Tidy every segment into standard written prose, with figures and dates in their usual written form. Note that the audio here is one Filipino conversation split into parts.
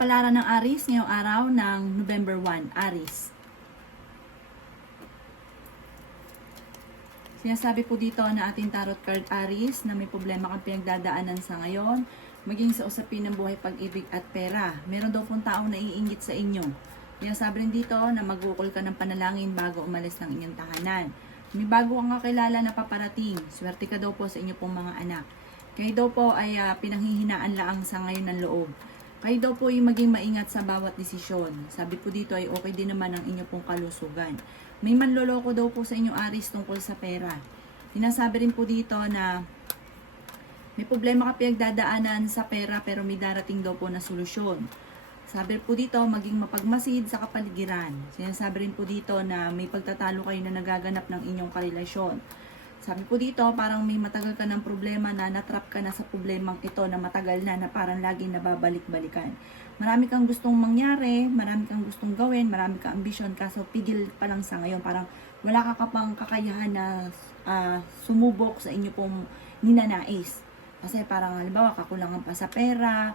Kapalaran ng Aries ngayong araw ng November 1, Aries. Sinasabi po dito na ating tarot card Aries na may problema kang pinagdadaanan sa ngayon, maging sa usapin ng buhay, pag-ibig at pera. Meron daw pong taong naiinggit sa inyo. Sinasabi rin dito na mag-ukol ka ng panalangin bago umalis ng inyong tahanan. May bago kang kakilala na paparating. Swerte ka daw po sa inyo pong mga anak. Kayo daw po ay pinanghihinaan laang sa ngayon ng loob. Kayo daw po ay maging maingat sa bawat desisyon. Sabi po dito ay okay din naman ang inyo pong kalusugan. May manloloko daw po sa inyong Aries tungkol sa pera. Sinasabi rin po dito na may problema ka pinagdadaanan sa pera pero may darating daw po na solusyon. Sabi po dito maging mapagmasid sa kapaligiran. Sinasabi rin po dito na may pagtatalo kayo na nagaganap ng inyong karelasyon. Sabi po dito, parang may matagal ka ng problema na natrap ka na sa problemang ito na matagal na parang laging nababalik-balikan. Marami kang gustong mangyari, marami kang gustong gawin, marami kang ambisyon, kaso pigil pa lang sa ngayon. Parang wala ka pang kakayahan na sumubok sa inyo pong ninanais. Kasi parang halimbawa kakulangan pa sa pera,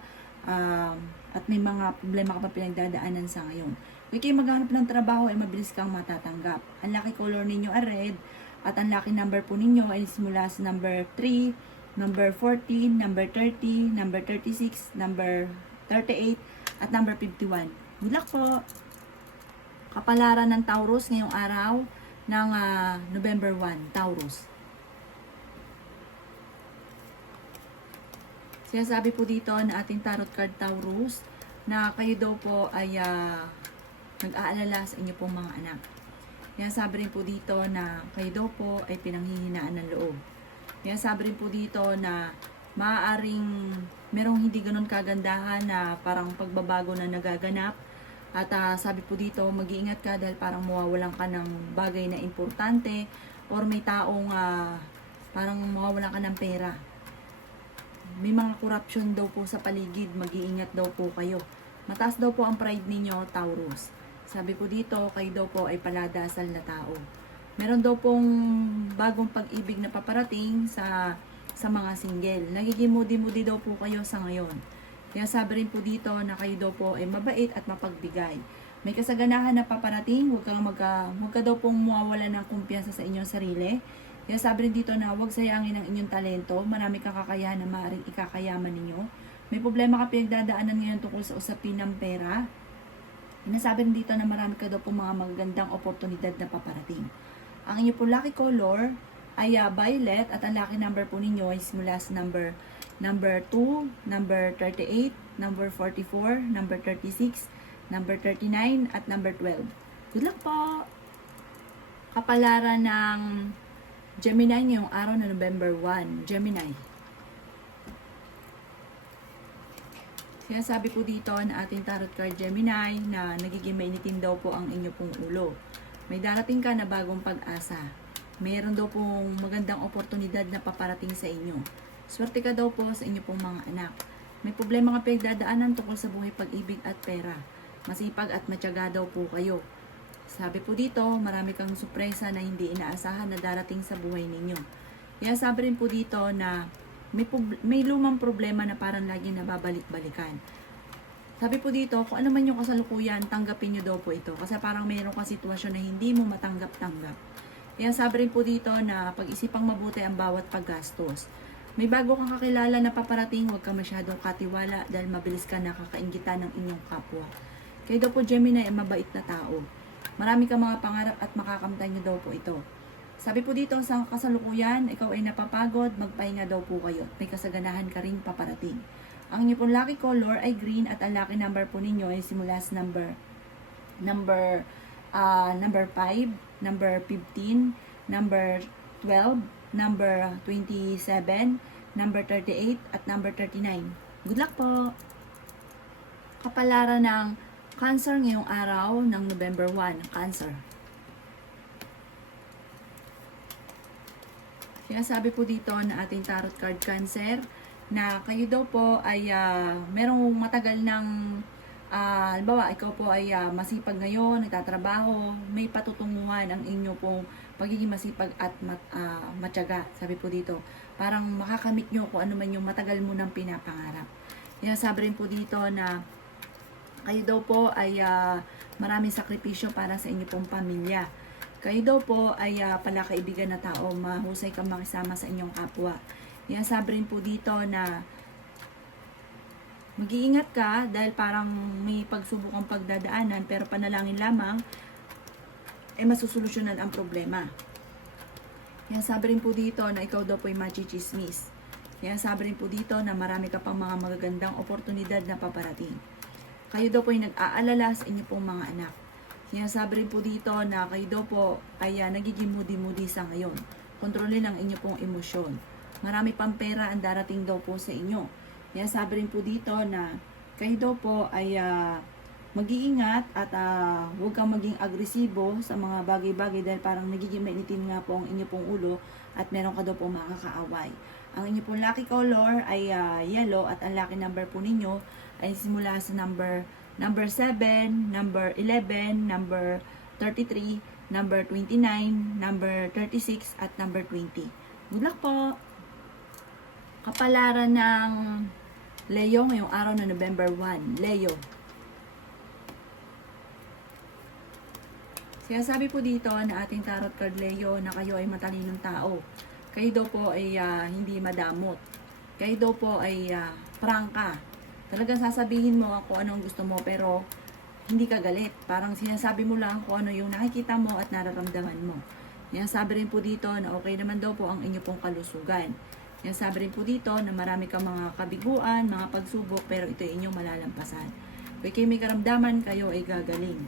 at may mga problema ka pa pinagdadaanan sa ngayon. Kung kayo maghanap ng trabaho ay mabilis kang matatanggap. Ang lucky color ninyo ay red. At ang lucky number po ninyo ay simula sa number 3, number 14, number 30, number 36, number 38, at number 51. Good luck po! Kapalaran ng Taurus ngayong araw ng November 1, Taurus. Sinasabi po dito na ating tarot card Taurus na kayo daw po ay nag-aalala sa inyo pong mga anak. Yan, sabi rin po dito na kayo daw po ay pinanghihinaan ng loob. Yan, sabi rin po dito na maaaring merong hindi ganun kagandahan na parang pagbabago na nagaganap. At sabi po dito, mag-iingat ka dahil parang mawawalan ka ng bagay na importante or may taong parang mawawalan ka ng pera. May mga corruption daw po sa paligid, mag-iingat daw po kayo. Mataas daw po ang pride ninyo, Taurus. Sabi po dito, kayo daw po ay paladasal na tao. Meron daw pong bagong pag-ibig na paparating sa mga single. Nagiging moody-moody daw po kayo sa ngayon. Kaya sabi rin po dito na kayo daw po ay mabait at mapagbigay. May kasaganahan na paparating, huwag ka daw pong mawawala ng kumpiyansa sa inyong sarili. Kaya sabi rin dito na huwag sayangin ang inyong talento. Marami kang kakayahan na maaaring ikakayaman ninyo. May problema ka pinagdadaanan ngayon tungkol sa usapin ng pera. Nasabi rin dito na marami ka daw po mga magagandang oportunidad na paparating. Ang inyo po lucky color ay violet at ang lucky number po ninyo ay simula sa number 2, number 38, number 44, number 36, number 39 at number 12. Good luck po! Kapalaran ng Gemini ngayong araw na November 1, Gemini. Sinasabi po dito na ating tarot card Gemini na nagiging mainitin daw po ang inyo pong ulo. May darating ka na bagong pag-asa. Mayroon daw pong magandang oportunidad na paparating sa inyo. Swerte ka daw po sa inyo pong mga anak. May problema ka pinagdadaanan tungkol sa buhay, pag-ibig at pera. Masipag at matyaga daw po kayo. Sabi po dito, marami kang sorpresa na hindi inaasahan na darating sa buhay ninyo. Kaya sabi rin po dito na may lumang problema na parang lagi nababalik-balikan. Sabi po dito, kung ano man yung kasalukuyan, tanggapin nyo daw po ito. Kasi parang mayroon kang sitwasyon na hindi mo matanggap-tanggap. Kaya sabi rin po dito na pag-isipang mabuti ang bawat paggastos. May bago kang kakilala na paparating, huwag ka masyadong katiwala dahil mabilis ka nakakainggitan ng inyong kapwa. Kayo daw po Gemini ay mabait na tao. Marami kang mga pangarap at makakamtan nyo daw po ito. Sabi po dito sa kasalukuyan, ikaw ay napapagod, magpahinga daw po kayo. May kasaganahan ka rin paparating. Ang inyo pong lucky color ay green at ang lucky number po ninyo ay simula sa number 5, number 15, number 12, number 27, number 38, at number 39. Good luck po! Kapalaran ng Cancer ngayong araw ng November 1, Cancer. Sinasabi po dito na ating tarot card Cancer na kayo daw po ay merong matagal ng halimbawa ikaw po ay masipag ngayon, nagtatrabaho, may patutunguhan ang inyo pong pagiging masipag at matyaga. Sabi po dito, parang makakamit nyo kung ano man yung matagal mo nang pinapangarap. Sinasabi rin po dito na Kayo daw po ay maraming sakripisyo para sa inyo pong pamilya. Kayo daw po ay palakaibigan na tao, mahusay kang makisama sa inyong kapwa. Yan, sabi rin po dito na mag-iingat ka dahil parang may pagsubok ang pagdadaanan, pero panalangin lamang ay masusolusyonan ang problema. Yan, sabi rin po dito na ikaw daw po ay machichismis. Yan, sabi rin po dito na marami ka pang mga magagandang oportunidad na paparating. Kayo daw po ay nag-aalala sa inyo pong mga anak. Yan, sabi rin po dito na kayo daw po ay nagiging moody-moody sa ngayon. Kontrolin ang inyo pong emosyon. Marami pang pera ang darating daw po sa inyo. Yan, sabi rin po dito na kayo daw po ay mag-iingat at huwag kang maging agresibo sa mga bagay-bagay dahil parang nagiging mainitin nga po ang inyo pong ulo at meron ka daw po makakaaway. Ang inyo pong lucky color ay yellow at ang lucky number po ninyo ay simula sa number 7, number 11, number 33, number 29, number 36 at number 20. Good luck po! Kapalaran ng Leo ngayong araw na November 1. Leo. Sabi po dito na ating tarot card Leo na kayo ay matalinong tao. Kayo daw po ay hindi madamot. Kayo daw po ay prangka. Talagang sasabihin mo kung ano ang gusto mo pero hindi ka galit. Parang sinasabi mo lang kung ano yung nakikita mo at nararamdaman mo. Yan, sabi rin po dito na okay naman daw po ang inyo pong kalusugan. Yan, sabi rin po dito na marami kang mga kabiguan, mga pagsubok pero ito ay inyong malalampasan. Kung kayo may karamdaman, kayo ay gagaling.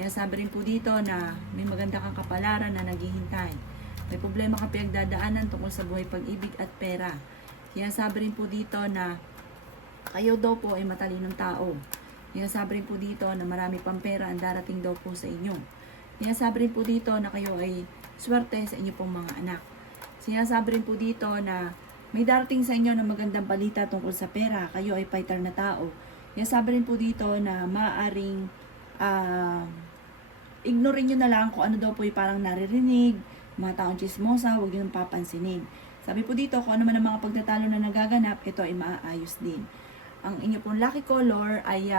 Yan, sabi rin po dito na may maganda kang kapalaran na naghihintay. May problema kang pinagdadaanan tungkol sa buhay, pag-ibig at pera. Yan, sabi rin po dito na kayo daw po ay matalinong tao. Yan, sabi rin po dito na marami pang pera ang darating daw po sa inyo. Yan, sabi rin po dito na kayo ay swerte sa inyo pong mga anak. Sinasabi rin po dito na may darating sa inyo na magandang balita tungkol sa pera. Kayo ay fighter na tao. Yan, sabi rin po dito na maaaring ignorin nyo na lang kung ano daw po yung parang naririnig, mga taong chismosa, huwag nyo nang papansinin. Sabi po dito, kung ano man ang mga pagtatalo na nagaganap, ito ay maaayos din. Ang inyo pong lucky color ay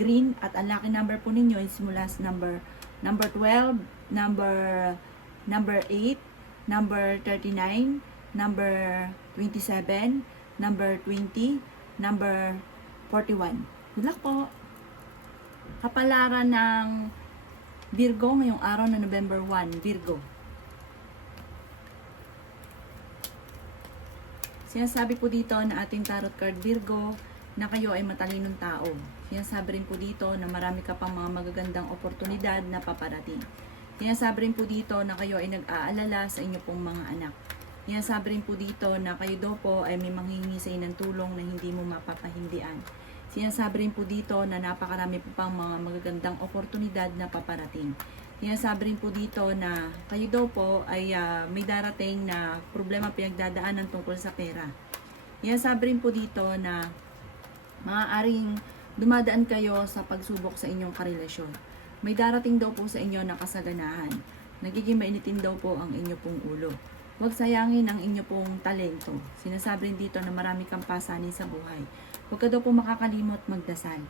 green at ang lucky number po ninyo ay simula sa number 12, number 8, number 39, number 27, number 20, number 41. Good luck po! Kapalaran ng Virgo ngayong araw na November 1, Virgo. Sinasabi po dito na ating tarot card Virgo na kayo ay matalinong tao. Sinasabi rin po dito na marami ka pang mga magagandang oportunidad na paparating. Sinasabi rin po dito na kayo ay nag-aalala sa inyo pong mga anak. Sinasabi rin po dito na kayo daw po ay may manghihingi sa inyo ng tulong na hindi mo mapapahindian. Sinasabi rin po dito na napakarami po pang mga magagandang oportunidad na paparating. Sinasabi rin po dito na kayo daw po ay may darating na problema pinagdadaanan tungkol sa pera. Sinasabi rin po dito na maaaring dumadaan kayo sa pagsubok sa inyong karelasyon. May darating daw po sa inyo na kasaganahan. Nagiging mainitin daw po ang inyo pong ulo. Huwag sayangin ang inyo pong talento. Sinasabi rin dito na marami kang pasanin sa buhay. Huwag ka daw po makakalimot magdasal.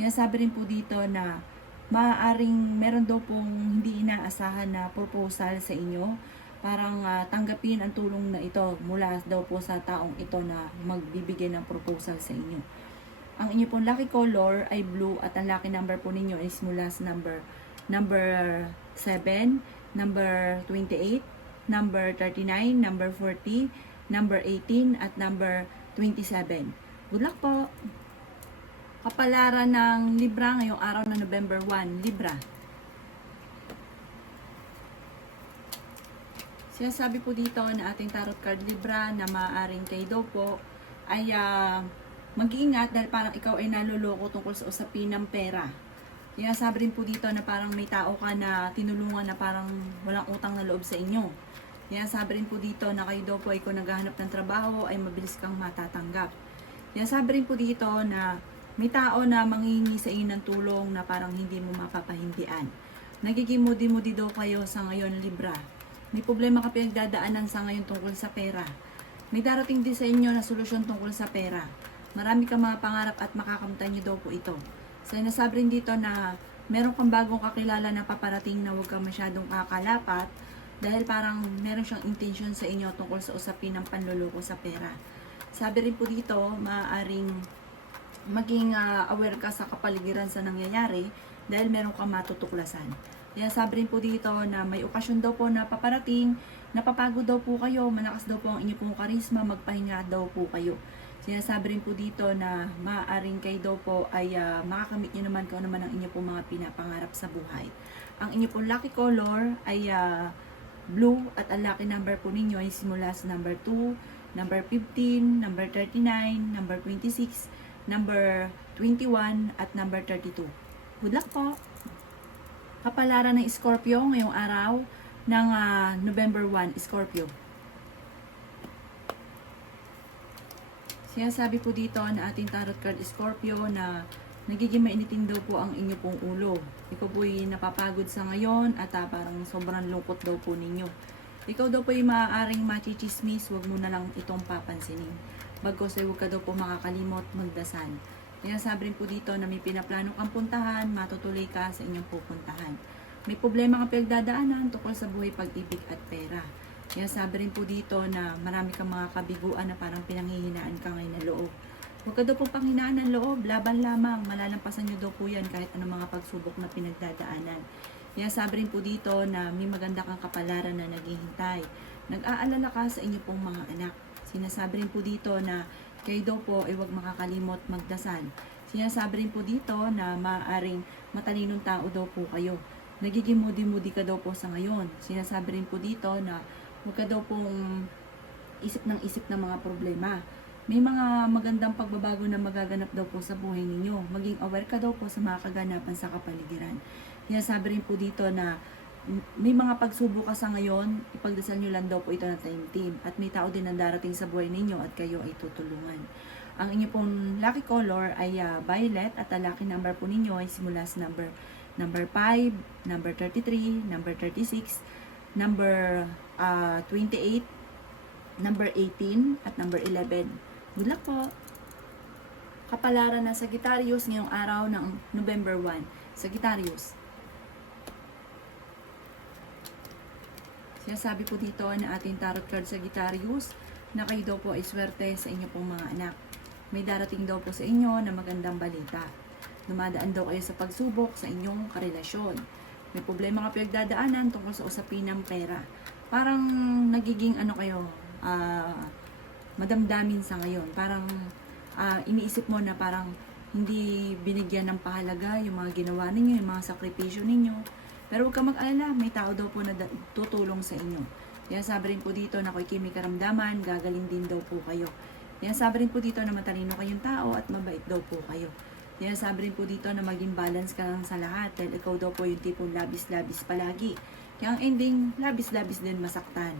Sinasabi rin po dito na maaaring meron daw pong hindi inaasahan na proposal sa inyo. Parang tanggapin ang tulong na ito mula daw po sa taong ito na magbibigay ng proposal sa inyo. Ang inyo pong lucky color ay blue at ang lucky number po ninyo is mula sa number 7, number 28, number 39, number 40, number 18 at number 27. Good luck po! Kapalaran ng Libra ngayong araw na November 1, Libra. Sinasabi po dito na ating tarot card Libra na maaaring kayo daw po ay mag-iingat dahil parang ikaw ay naloloko tungkol sa usapin ng pera. Sinasabi rin po dito na parang may tao ka na tinulungan na parang walang utang na loob sa inyo. Sinasabi rin po dito na kayo daw po ay kung naghahanap ng trabaho ay mabilis kang matatanggap. Sinasabi rin po dito na may tao na manghihingi sa inyo ng tulong na parang hindi mo mapapahindian. Nagiging moody-moody daw kayo sa ngayon, Libra. May problema ka pinagdadaanan sa ngayon tungkol sa pera. May darating din sa inyo na solusyon tungkol sa pera. Marami kang mga pangarap at makakamtan nyo daw po ito. Sinasabi rin dito na meron kang bagong kakilala na paparating na huwag kang masyadong kakalapat dahil parang meron siyang intention sa inyo tungkol sa usapin ng panluloko sa pera. Sabi rin po dito, maaaring maging aware ka sa kapaligiran sa nangyayari dahil meron kang matutuklasan. Kaya sabi rin po dito na may okasyon daw po na paparating, napapagod daw po kayo, malakas daw po ang inyo pong karisma, magpahinga daw po kayo. Sinasabi rin po dito na maaaring kayo daw po ay makakamit nyo naman kung ano naman ang inyo pong mga pinapangarap sa buhay. Ang inyo pong lucky color ay blue at ang lucky number po ninyo ay simula sa number 2, number 15, number 39, number 26, number 21 at number 32. Good luck po! Kapalaran ng Scorpio ngayong araw ng November 1, Scorpio. Sinasabi po dito na ating tarot card Scorpio na nagiging mainiting daw po ang inyo pong ulo. Ikaw po'y napapagod sa ngayon at parang sobrang lungkot daw po ninyo. Ikaw daw po'y maaaring machichismis, huwag mo na lang itong papansinin. Bagkos ay huwag ka daw po makakalimot magdasal. Kaya sabi rin po dito na may pinaplano kang puntahan, matutuloy ka sa inyong pupuntahan. May problema kang pinagdadaanan tungkol sa buhay, pag-ibig at pera. Kaya sabi rin po dito na marami kang mga kabiguan na parang pinanghihinaan ka ngayon na loob. Huwag ka daw po panghinaan ng loob, laban lamang, malalampasan nyo daw po yan kahit anong mga pagsubok na pinagdadaanan. Kaya sabi rin po dito na may maganda kang kapalaran na naghihintay. Nag-aalala ka sa inyo pong mga anak. Sinasabi rin po dito na kayo daw po ay huwag makakalimot magdasal. Sinasabi rin po dito na maaaring matalinong tao daw po kayo. Nagiging moody-moody ka daw po sa ngayon. Sinasabi rin po dito na huwag ka daw pong isip ng mga problema. May mga magandang pagbabago na magaganap daw po sa buhay ninyo. Maging aware ka daw po sa mga kaganapan sa kapaligiran. Sinasabi rin po dito na may mga pagsubok ka sa ngayon, ipagdasal nyo lang daw po ito na team. At may tao din na darating sa buhay ninyo at kayo ay tutulungan. Ang inyo pong lucky color ay violet at ang lucky number po ninyo ay simula sa number 5, number 33, number 36, number 28, number 18, at number 11. Good luck po! Kapalaran ng Sagittarius ngayong araw ng November 1. Sagittarius. Sinasabi po dito na ating tarot card Sagittarius na kayo daw po ay swerte sa inyo pong mga anak. May darating daw po sa inyo na magandang balita. Dumadaan daw kayo sa pagsubok sa inyong karelasyon. May problema ka pinagdadaanan tungkol sa usapin ng pera. Parang nagiging madamdamin sa ngayon. Parang iniisip mo na parang hindi binigyan ng pahalaga yung mga ginawa ninyo, yung mga sakripisyo ninyo. Pero huwag ka mag-alala, may tao daw po na tutulong sa inyo. Kaya sabi rin po dito na kung may karamdaman, gagaling din daw po kayo. Kaya sabi rin po dito na matalino kayong tao at mabait daw po kayo. Kaya sabi rin po dito na maging balance ka lang sa lahat dahil ikaw daw po yung tipong labis-labis palagi. Kaya ang ending, labis-labis din masaktan.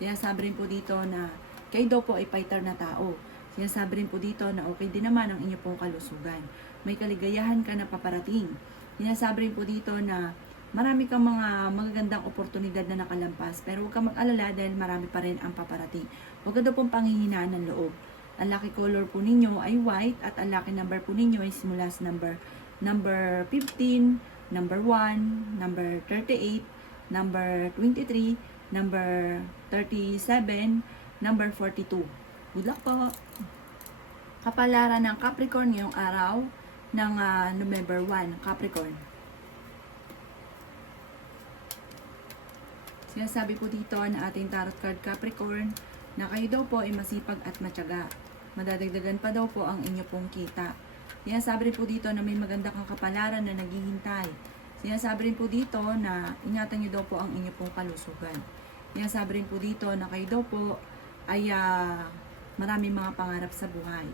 Kaya sabi rin po dito na kayo daw po ay fighter na tao. Kaya sabi rin po dito na okay din naman ang inyo pong kalusugan. May kaligayahan ka na paparating. Kaya sabi rin po dito na marami kang mga magagandang oportunidad na nakalampas pero huwag kang mag-alala dahil marami pa rin ang paparating. Huwag ka daw pong panghihinaan ng loob. Ang lucky color po ninyo ay white at ang lucky number po ninyo ay simula sa number 15, number 1, number 38, number 23, number 37, number 42. Good luck po! Kapalaran ng Capricorn ngayong araw ng November 1, Capricorn. Sinasabi po dito na ating tarot card Capricorn na kayo daw po ay masipag at matyaga. Madadagdagan pa daw po ang inyo pong kita. Sinasabi rin po dito na may maganda kang kapalaran na naghihintay. Sinasabi rin po dito na ingatan nyo daw po ang inyo pong kalusugan. Sinasabi rin po dito na kayo daw po ay marami mga pangarap sa buhay.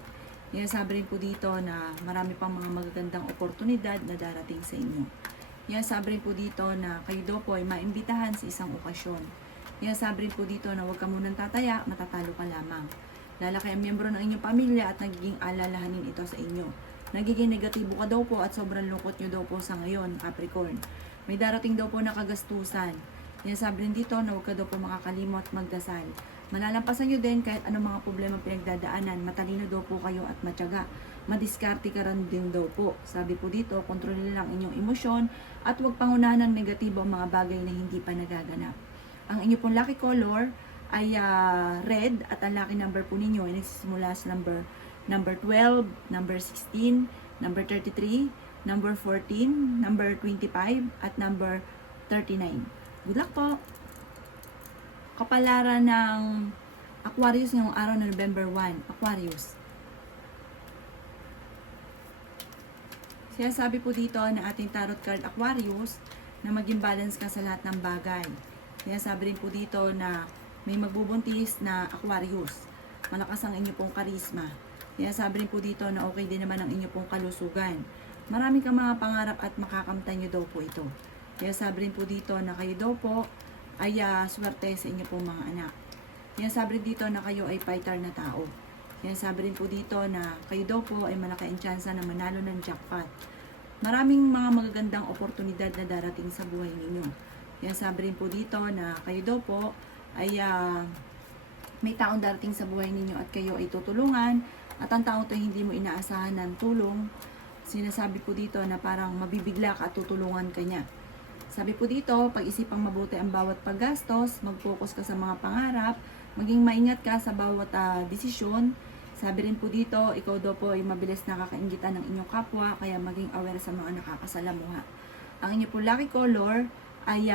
Sinasabi rin po dito na marami pang mga magagandang oportunidad na darating sa inyo. Sinasabi rin po dito na kayo daw po ay maimbitahan sa isang okasyon. Sinasabi rin po dito na huwag ka munang tataya, matatalo ka lamang. Lalaki ang miyembro ng inyong pamilya at nagiging alalahanin ito sa inyo. Nagiging negatibo ka daw po at sobrang lungkot nyo daw po sa ngayon, Capricorn. May darating daw po na kagastusan. Sinasabi rin dito na huwag ka daw po makakalimot magdasal. Malalampasan nyo din kahit anong mga problema pinagdadaanan. Matalino daw po kayo at matyaga. Madiskarte ka rin din daw po. Sabi po dito, kontrolin lang inyong emosyon at huwag pangunahan ng negatibo ang mga bagay na hindi pa nagaganap. Ang inyo pong lucky color ay red at ang lucky number po ninyo ay nagsisimula sa number 12, number 16, number 33, number 14, number 25, at number 39. Good luck po! Kapalaran ng Aquarius ngayong araw na November 1. Aquarius. Kaya sabi po dito na ating tarot card Aquarius na maging balance ka sa lahat ng bagay. Kaya sabi rin po dito na may magbubuntis na Aquarius. Malakas ang inyo pong karisma. Kaya sabi rin po dito na okay din naman ang inyo pong kalusugan. Marami kang mga pangarap at makakamtan nyo daw po ito. Kaya sabi rin po dito na kayo daw po ay swerte sa inyo pong mga anak. Kaya sabi rin dito na kayo ay fighter na tao. Kaya sabi rin po dito na kayo daw po ay malaki ang tsansa na manalo ng jackpot. Maraming mga magagandang oportunidad na darating sa buhay ninyo. Kaya sabi rin po dito na kayo daw po ay may taong darating sa buhay ninyo at kayo ay tutulungan at ang tao to hindi mo inaasahan ng tulong. Sinasabi po dito na parang mabibigla ka at tutulungan ka niya. Sabi po dito, pag-isipang mabuti ang bawat paggastos, mag-focus ka sa mga pangarap, maging maingat ka sa bawat desisyon. Sabi rin po dito, ikaw daw po ay mabilis nakakaingitan ng inyong kapwa, kaya maging aware sa mga nakakasalamuha. Ang inyo po lucky color ay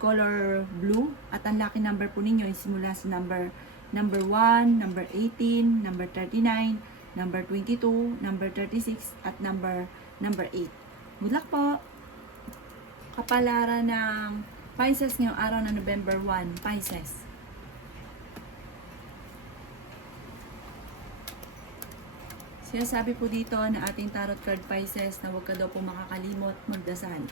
color blue at ang lucky number po ninyo ay simula sa number 1, number 18, number 39, number 22, number 36, at number 8. Good luck po! Kapalaran ng Pisces ngayong araw na November 1. Pisces. Sabi po dito na ating tarot card Pisces na huwag ka daw po makakalimot magdasal.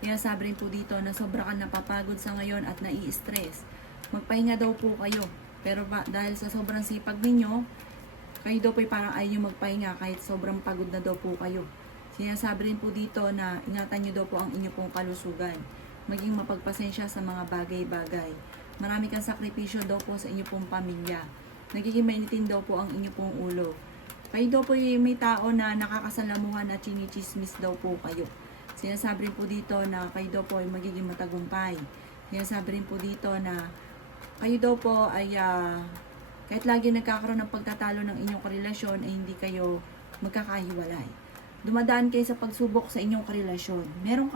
Kaya sabi rin po dito na sobra ka napapagod sa ngayon at nai-stress. Magpahinga daw po kayo. Pero dahil sa sobrang sipag ninyo, kayo daw po parang ayaw nyo magpahinga kahit sobrang pagod na daw po kayo. Sinasabi rin po dito na ingatan nyo daw po ang inyo pong kalusugan. Maging mapagpasensya sa mga bagay-bagay. Marami kang sakripisyo daw po sa inyo pong pamilya. Nagiging mainitin daw po ang inyo pong ulo. Kayo daw po may tao na nakakasalamuhan at chinichismis daw po kayo. Sinasabi rin po dito na kayo daw po ay magiging matagumpay. Sinasabi rin po dito na kayo daw po ay kahit lagi nagkakaroon ng pagtatalo ng inyong karelasyon ay hindi kayo magkakahiwalay. Dumadaan kayo sa pagsubok sa inyong karelasyon. Meron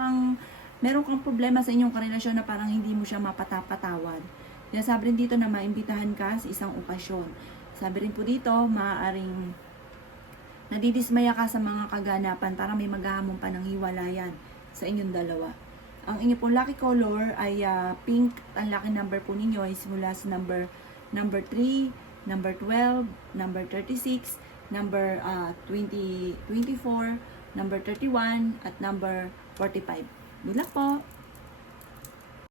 kang problema sa inyong karelasyon na parang hindi mo siya mapatapatawad. Kaya sabi rin dito na maimbitahan ka sa isang okasyon. Sabi rin po dito, maaaring nadidismaya ka sa mga kaganapan para may maghahamon pa ng hiwalayan sa inyong dalawa. Ang inyo pong lucky color ay pink. Ang lucky number po ninyo ay simula sa number 3, number 12, number 36, number 24, number 31, at number 45. Good luck po!